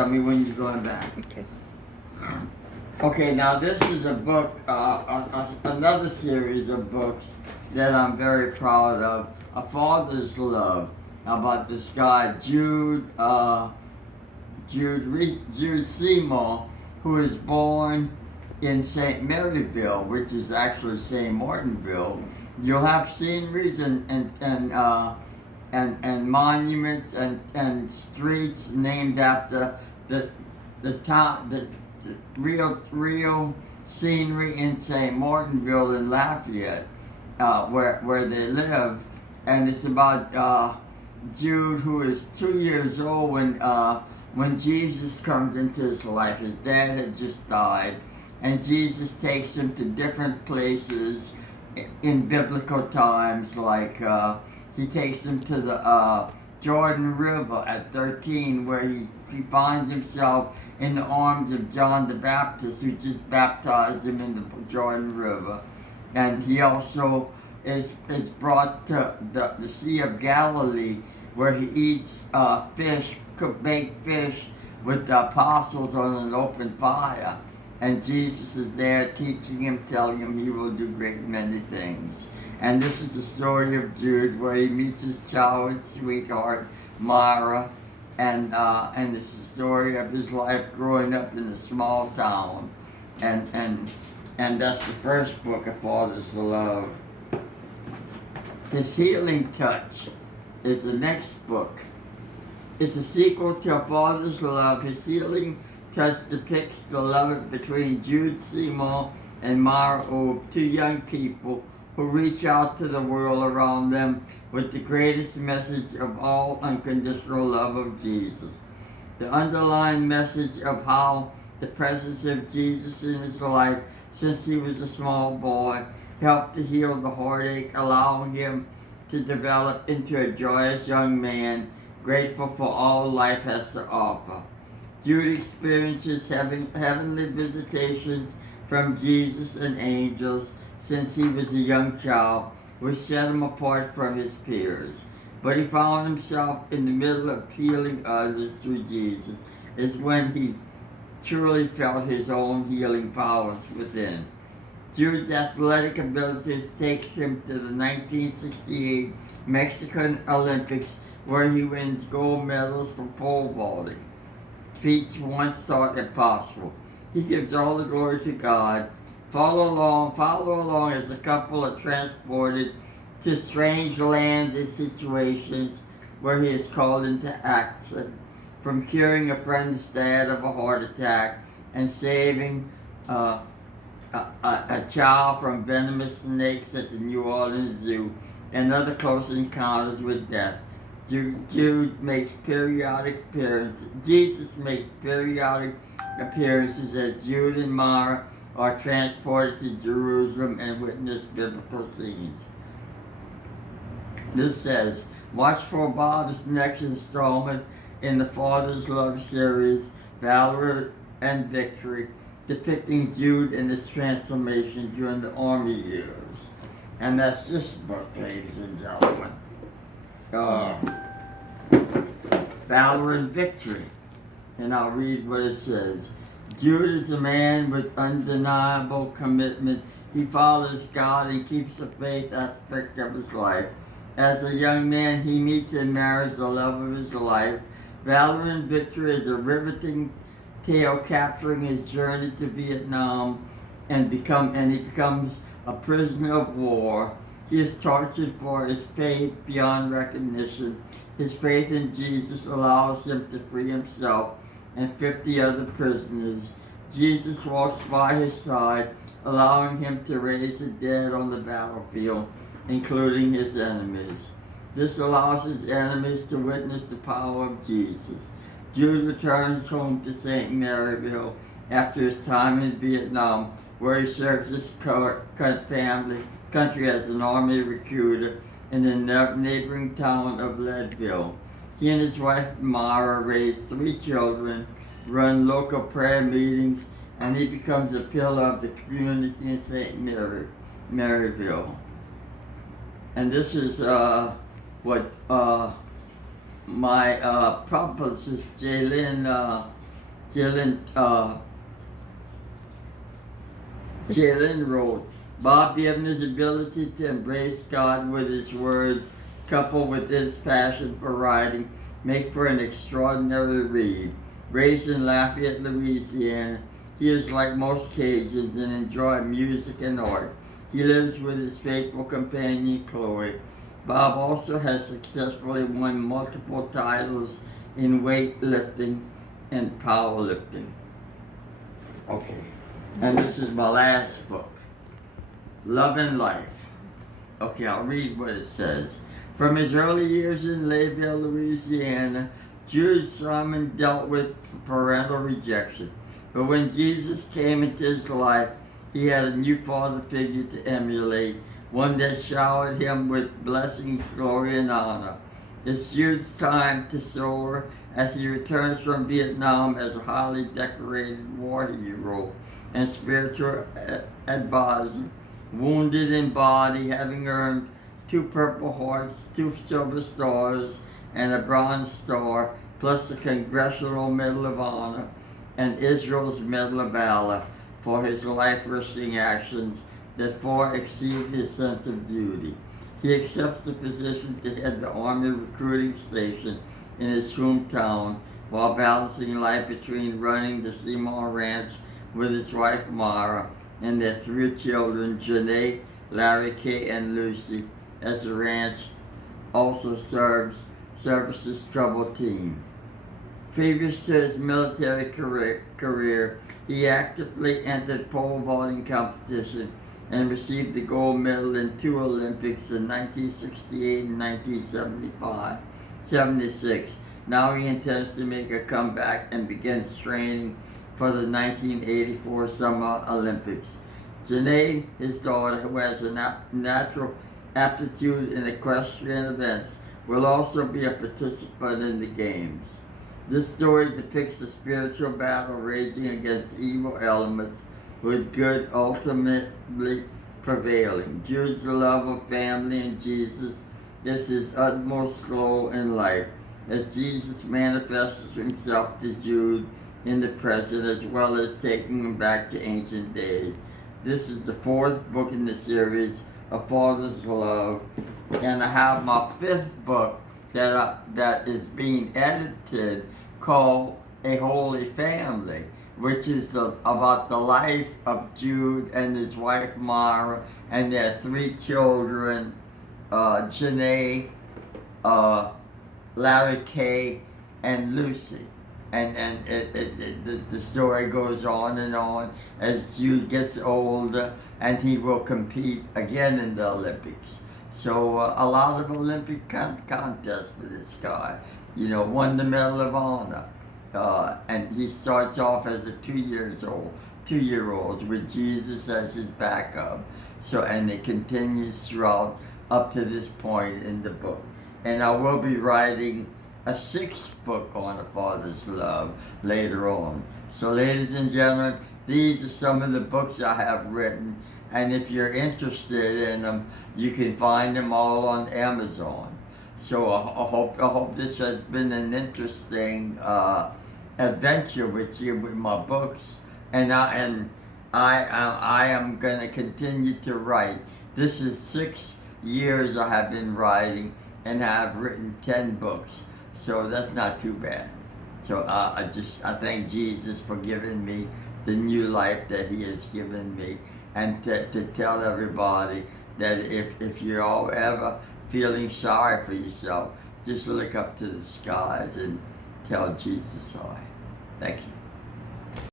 Tell me when you're going back. Okay. Okay, now this is a book, another series of books that I'm very proud of. A Father's Love, about this guy Jude Seymour, who was born in St. Maryville, which is actually St. Martinville. You'll have sceneries and monuments and streets named after the town, the real scenery in St. Martinville and Lafayette, where they live. And it's about Jude, who is 2 years old when Jesus comes into his life. His dad had just died, and Jesus takes him to different places in biblical times, like he takes him to the Jordan River at 13, where he finds himself in the arms of John the Baptist, who just baptized him in the Jordan River. And he also is brought to the Sea of Galilee, where he eats fish, cooked baked fish, with the apostles on an open fire. And Jesus is there teaching him, telling him he will do great many things. And this is the story of Jude, where he meets his childhood sweetheart, Myra, and it's the story of his life growing up in a small town. And that's the first book of Father's Love. His Healing Touch is the next book. It's a sequel to A Father's Love. His Healing Touch depicts the love between Jude Seymour and Myra Obe, two young people who reach out to the world around them with the greatest message of all, unconditional love of Jesus. The underlying message of how the presence of Jesus in his life since he was a small boy helped to heal the heartache, allowing him to develop into a joyous young man, grateful for all life has to offer. Jude experiences heavenly visitations from Jesus and angels since he was a young child, which set him apart from his peers. But he found himself in the middle of healing others through Jesus, is when he truly felt his own healing powers within. Jude's athletic abilities takes him to the 1968 Mexican Olympics, where he wins gold medals for pole vaulting, feats once thought impossible. He gives all the glory to God. Follow along as the couple are transported to strange lands and situations where he is called into action, from curing a friend's dad of a heart attack and saving a child from venomous snakes at the New Orleans Zoo, and other close encounters with death. Jude makes periodic appearances. Jesus makes periodic appearances as Jude and Myra are transported to Jerusalem and witness biblical scenes. This says, watch for Bob's next installment in the Father's Love series, Valor and Victory, depicting Jude and his transformation during the army years. And that's this book, ladies and gentlemen. Valor and Victory. And I'll read what it says. Jude is a man with undeniable commitment. He follows God and keeps the faith aspect of his life. As a young man, he meets and marries the love of his life. Valor and Victory is a riveting tale capturing his journey to Vietnam and he becomes a prisoner of war. He is tortured for his faith beyond recognition. His faith in Jesus allows him to free himself and 50 other prisoners. Jesus walks by his side, allowing him to raise the dead on the battlefield, including his enemies. This allows his enemies to witness the power of Jesus. Jude returns home to St. Maryville after his time in Vietnam, where he serves his country as an army recruiter in the neighboring town of Leadville. He and his wife Myra raise 3 children, run local prayer meetings, and he becomes a pillar of the community in St. Maryville. And this is what my publicist Jaylin Jalen wrote, Bob Bienvenu's ability to embrace God with his words, coupled with his passion for writing, make for an extraordinary read. Raised in Lafayette, Louisiana, he is like most Cajuns and enjoys music and art. He lives with his faithful companion, Chloe. Bob also has successfully won multiple titles in weightlifting and powerlifting. Okay, and this is my last book, Love and Life. Okay, I'll read what it says. From his early years in Layville, Louisiana, Jude Simon dealt with parental rejection. But when Jesus came into his life, he had a new father figure to emulate, one that showered him with blessings, glory, and honor. It's Jude's time to soar as he returns from Vietnam as a highly decorated war hero and spiritual advisor, wounded in body, having earned 2 Purple Hearts, 2 Silver Stars, and a Bronze Star, plus the Congressional Medal of Honor and Israel's Medal of Valor for his life-risking actions that far exceed his sense of duty. He accepts the position to head the Army recruiting station in his hometown while balancing life between running the Seymour Ranch with his wife Mara and their 3 children, Janae, Larry Kay, and Lucy, as the ranch also services troubled team. Previous to his military career, he actively entered pole vaulting competition and received the gold medal in 2 Olympics in 1968 and 1976. Now he intends to make a comeback and begins training for the 1984 Summer Olympics. Janae, his daughter, who has a natural aptitude in equestrian events, will also be a participant in the games. This story depicts a spiritual battle raging against evil elements, with good ultimately prevailing. Jude's love of family and Jesus is his utmost goal in life, as Jesus manifests himself to Jude in the present, as well as taking him back to ancient days. This is the 4th book in the series, A Father's Love, and I have my 5th book that is being edited, called A Holy Family, which is about the life of Jude and his wife Mara and their 3 children, Janae, Larry Kay, and Lucy. And the story goes on and on as Jude gets older, and he will compete again in the Olympics. So a lot of Olympic contests for this guy. Won the Medal of Honor. And he starts off as a 2-year-old with Jesus as his backup. And it continues throughout up to this point in the book. And I will be writing a 6th book on A Father's Love later on. So ladies and gentlemen, these are some of the books I have written. And if you're interested in them, you can find them all on Amazon. So I hope this has been an interesting adventure with you with my books, and I am going to continue to write. This is 6 years I have been writing, and I have written 10 books. So that's not too bad. So I thank Jesus for giving me the new life that He has given me, and to tell everybody that if you're all ever feeling sorry for yourself, just look up to the skies and tell Jesus hi. Thank you.